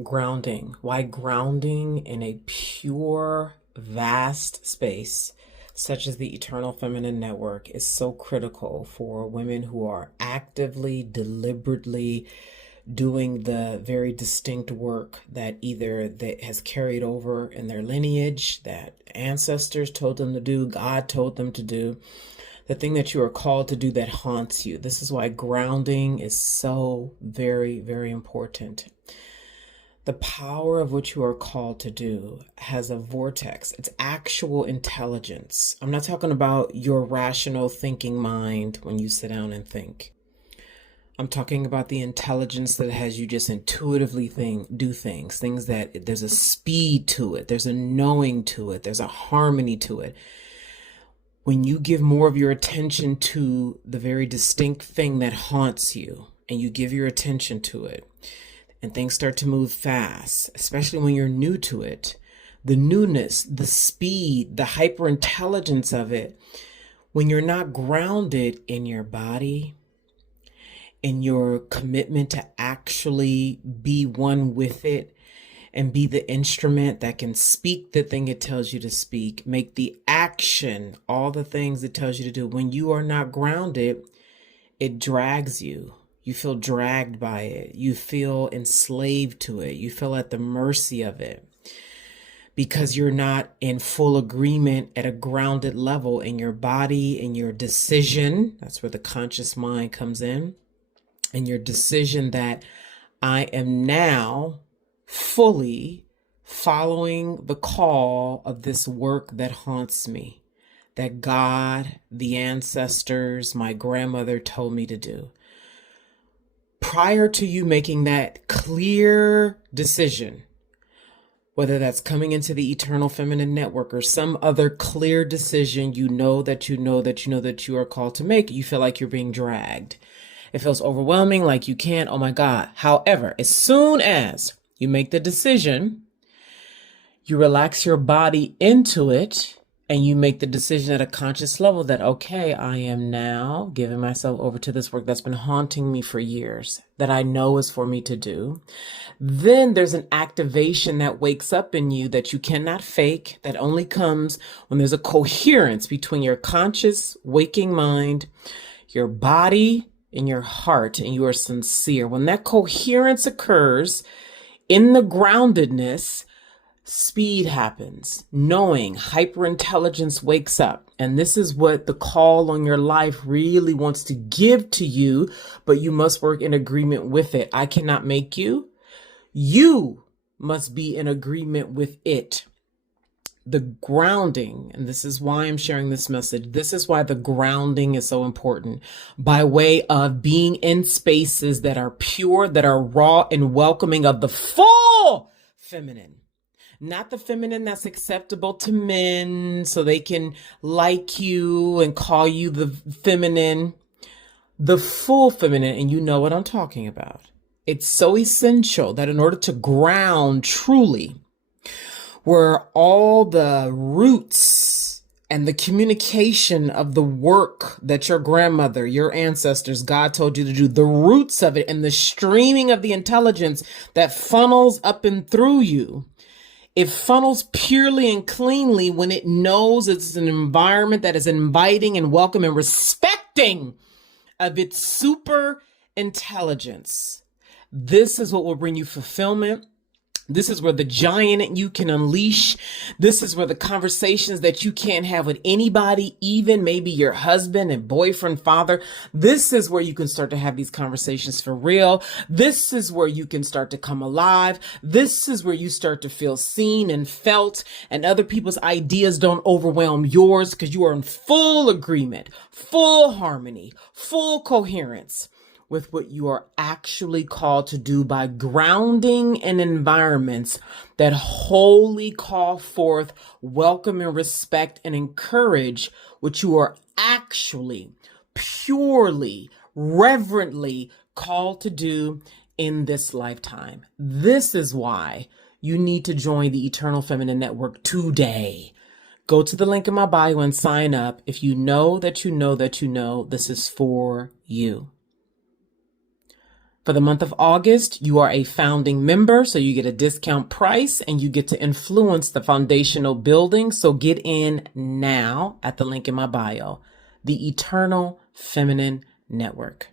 Grounding. Why grounding in a pure, vast space such as the Eternal Feminine Network is so critical for women who are actively, deliberately doing the very distinct work that either that has carried over in their lineage, that ancestors told them to do, God told them to do, the thing that you are called to do that haunts you. This is why grounding is so very, very important. The power of what you are called to do has a vortex. It's actual intelligence. I'm not talking about your rational thinking mind when you sit down and think. I'm talking about the intelligence that has you just intuitively do things that there's a speed to it, there's a knowing to it, there's a harmony to it. When you give more of your attention to the very distinct thing that haunts you and you give your attention to it, and things start to move fast, especially when you're new to it, the newness, the speed, the hyper intelligence of it, when you're not grounded in your body, in your commitment to actually be one with it and be the instrument that can speak the thing it tells you to speak, make the action, all the things it tells you to do. When you are not grounded, it drags you. You feel dragged by it. You feel enslaved to it. You feel at the mercy of it because you're not in full agreement at a grounded level in your body, in your decision. That's where the conscious mind comes in. And your decision that I am now fully following the call of this work that haunts me, that God, the ancestors, my grandmother told me to do. Prior to you making that clear decision, whether that's coming into the Eternal Feminine Network or some other clear decision, you know that you are called to make, you feel like you're being dragged. It feels overwhelming, like you can't, oh my God. However, as soon as you make the decision, you relax your body into it, and you make the decision at a conscious level that, okay, I am now giving myself over to this work that's been haunting me for years, that I know is for me to do. Then there's an activation that wakes up in you that you cannot fake, that only comes when there's a coherence between your conscious waking mind, your body, and your heart, and you are sincere. When that coherence occurs in the groundedness, speed happens, knowing, hyperintelligence wakes up. And this is what the call on your life really wants to give to you, but you must work in agreement with it. I cannot make you. You must be in agreement with it. The grounding, and this is why I'm sharing this message. This is why the grounding is so important, by way of being in spaces that are pure, that are raw and welcoming of the full feminine. Not the feminine that's acceptable to men so they can like you and call you the feminine, the full feminine. And you know what I'm talking about. It's so essential that in order to ground truly, where all the roots and the communication of the work that your grandmother, your ancestors, God told you to do, the roots of it and the streaming of the intelligence that funnels up and through you, it funnels purely and cleanly when it knows it's an environment that is inviting and welcome and respecting of its super intelligence. This is what will bring you fulfillment. This is where the giant in you can unleash. This is where the conversations that you can't have with anybody, even maybe your husband and boyfriend, father, this is where you can start to have these conversations for real. This is where you can start to come alive. This is where you start to feel seen and felt, and other people's ideas don't overwhelm yours because you are in full agreement, full harmony, full coherence with what you are actually called to do by grounding in environments that wholly call forth, welcome and respect and encourage what you are actually, purely, reverently called to do in this lifetime. This is why you need to join the Eternal Feminine Network today. Go to the link in my bio and sign up if you know that you know that you know this is for you. For the month of August, you are a founding member, so you get a discount price and you get to influence the foundational building. So get in now at the link in my bio, the Eternal Feminine Network.